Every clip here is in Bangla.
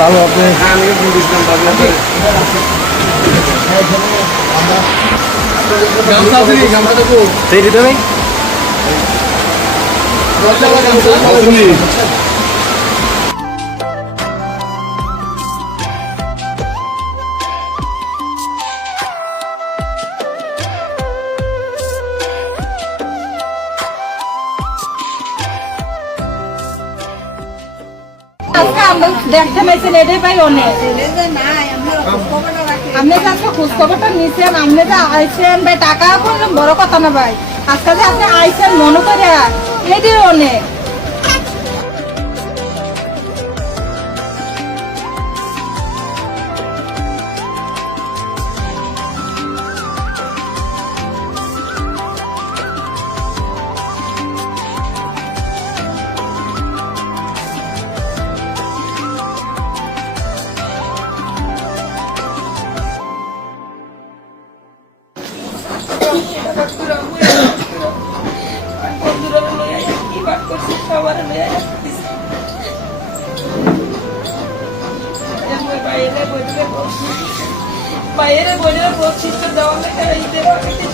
ভালো আপনি দেখতে পাইছেন এটাই পাই অনেক আপনি যে আজকে খোঁজ খবরটা নিচ্ছেন আপনি যে আইছেন ভাই টাকা করলেন বড় কথা না ভাই আজকে যে আপনি আইছেন মনে করে এটাই অনেক বাইরে বলে বলছি তো দেওয়া লাগে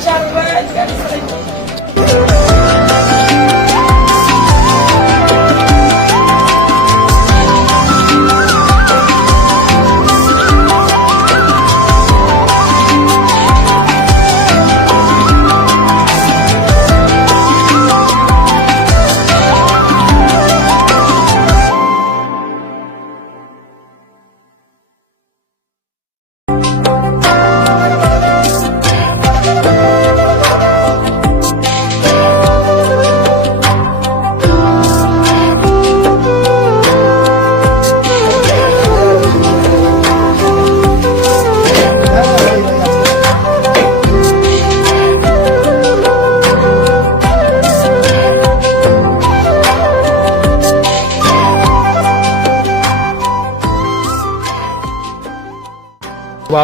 4 গাড়ি চালাই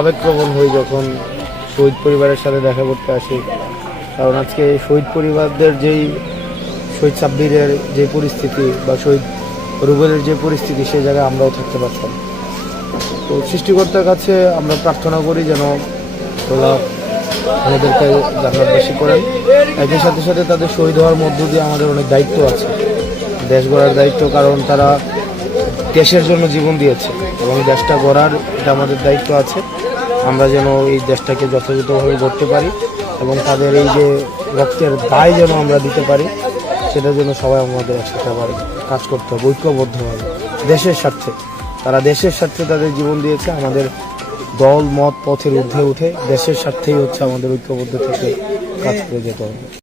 আবেগপ্রবণ হই যখন শহীদ পরিবারের সাথে দেখা করতে আসি, কারণ আজকে শহীদ পরিবারদের যেই শহীদ সাব্বিরের যে পরিস্থিতি বা শহীদ রুবেলের যে পরিস্থিতি সেই জায়গায় আমরাও থাকতে পারতাম। তো সৃষ্টিকর্তার কাছে আমরা প্রার্থনা করি যেন ওরা আমাদেরকে জান্নাতবাসী করেন। একই সাথে সাথে তাদের শহীদ হওয়ার মধ্য দিয়ে আমাদের অনেক দায়িত্ব আছে, দেশ গড়ার দায়িত্ব, কারণ তারা দেশের জন্য জীবন দিয়েছে এবং দেশটা গড়ার এটা আমাদের দায়িত্ব আছে। আমরা যেন এই দেশটাকে যথাযথভাবে গড়তে পারি এবং তাদের এই যে রক্তের দায় যেন আমরা দিতে পারি, সেটার জন্য সবাই আমাদের একসাথে আবার কাজ করতে হবে ঐক্যবদ্ধভাবে দেশের স্বার্থে। তারা দেশের স্বার্থে তাদের জীবন দিয়েছে, আমাদের দল মত পথের ঊর্ধ্বে উঠে দেশের স্বার্থেই হচ্ছে আমাদের ঐক্যবদ্ধ থেকে কাজ করে যেতে হবে।